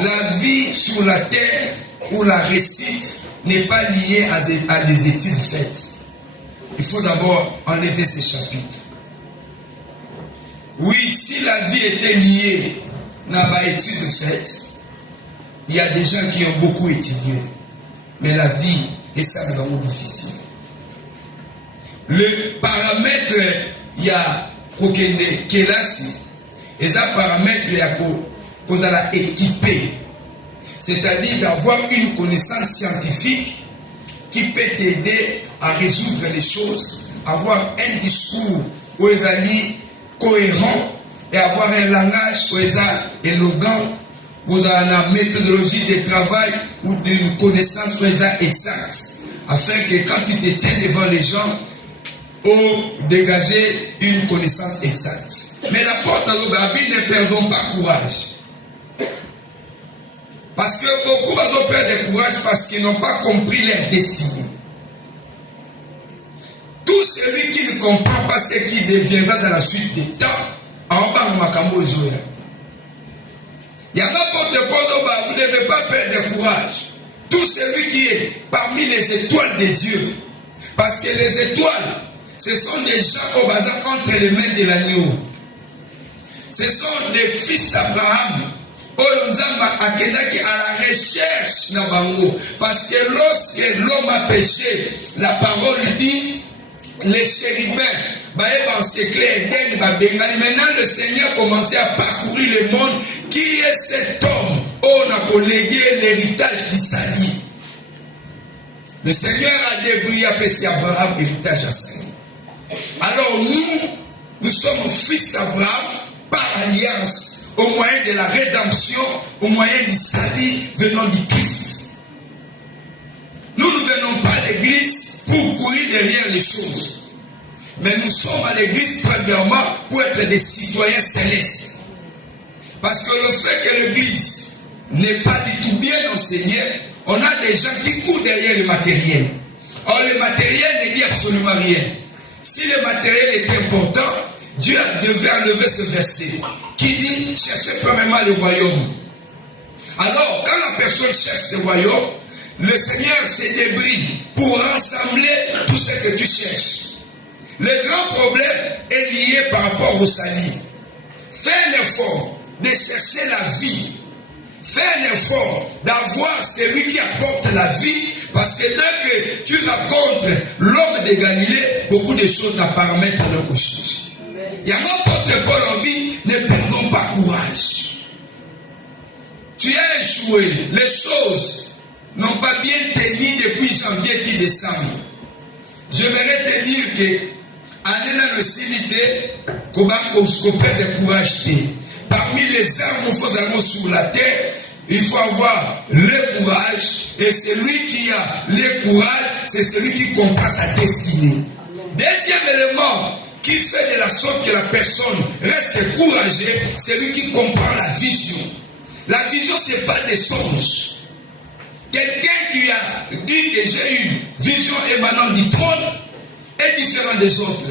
La vie sur la terre ou la réussite n'est pas liée à des études faites. Il faut d'abord enlever ces chapitres. Oui, si la vie était liée à des études faites, il y a des gens qui ont beaucoup étudié. Mais la vie est ça vraiment difficile. Le paramètre, il y a Kelasi, et ça paramètre, il y a qu'on a équipé. C'est-à-dire d'avoir une connaissance scientifique qui peut t'aider à résoudre les choses, avoir un discours où ils allient cohérent et avoir un langage où ils sont élégant, où ils ont une méthodologie de travail ou d'une connaissance où ils sont exacte, afin que quand tu te tiens devant les gens, on dégager une connaissance exacte. Mais la porte à l'Obabi, ne perdons pas courage. Parce que beaucoup vont perdre courage parce qu'ils n'ont pas compris leur destinée. Tout celui qui ne comprend pas ce qui deviendra dans la suite des temps, en bas de Makambo Zoya. Il y a n'importe quoi, vous ne devez pas perdre courage. Tout celui qui est parmi les étoiles de Dieu. Parce que les étoiles, ce sont des gens au bazar entre les mains de l'agneau. Ce sont des fils d'Abraham. Oyonzamba akedaki à la recherche na bango. Parce que lorsque l'homme a péché, la parole dit, les chérubins, en secret, maintenant le Seigneur commençait à parcourir le monde. Qui est cet homme? On a collégué l'héritage d'Isaïe. Le Seigneur a débrouillé à passer Abraham l'héritage à Saïe. Alors nous sommes fils d'Abraham par alliance, au moyen de la rédemption, au moyen du salut venant du Christ. Nous ne venons pas à l'église pour courir derrière les choses. Mais nous sommes à l'église premièrement pour être des citoyens célestes. Parce que le fait que l'église n'est pas du tout bien enseignée, on a des gens qui courent derrière le matériel. Or le matériel ne dit absolument rien. Si le matériel est important, Dieu devait enlever ce verset qui dit cherchez premièrement le royaume. Alors quand la personne cherche le royaume, le Seigneur se débrouille pour rassembler tout ce que tu cherches. Le grand problème est lié par rapport au salut. Fais l'effort de chercher la vie. Fais l'effort d'avoir celui qui apporte la vie. Parce que dès que tu rencontres l'homme de Galilée, beaucoup de choses n'apparaissent à leur recherche. Il y a n'importe quoi en vie, ne perdons pas courage. Tu as échoué. Les choses n'ont pas bien tenu depuis janvier qui décembre. Je voudrais te dire que Anena le silité, comment qu'on perd de courage. Parmi les armes qu'il faut sur la terre, il faut avoir le courage. Et celui qui a le courage, c'est celui qui comprend sa destinée. Deuxième élément qui fait de la sorte que la personne reste courageuse, c'est lui qui comprend la vision. La vision, ce n'est pas des songes. Quelqu'un qui a dit que j'ai une vision émanant du trône est différent des autres.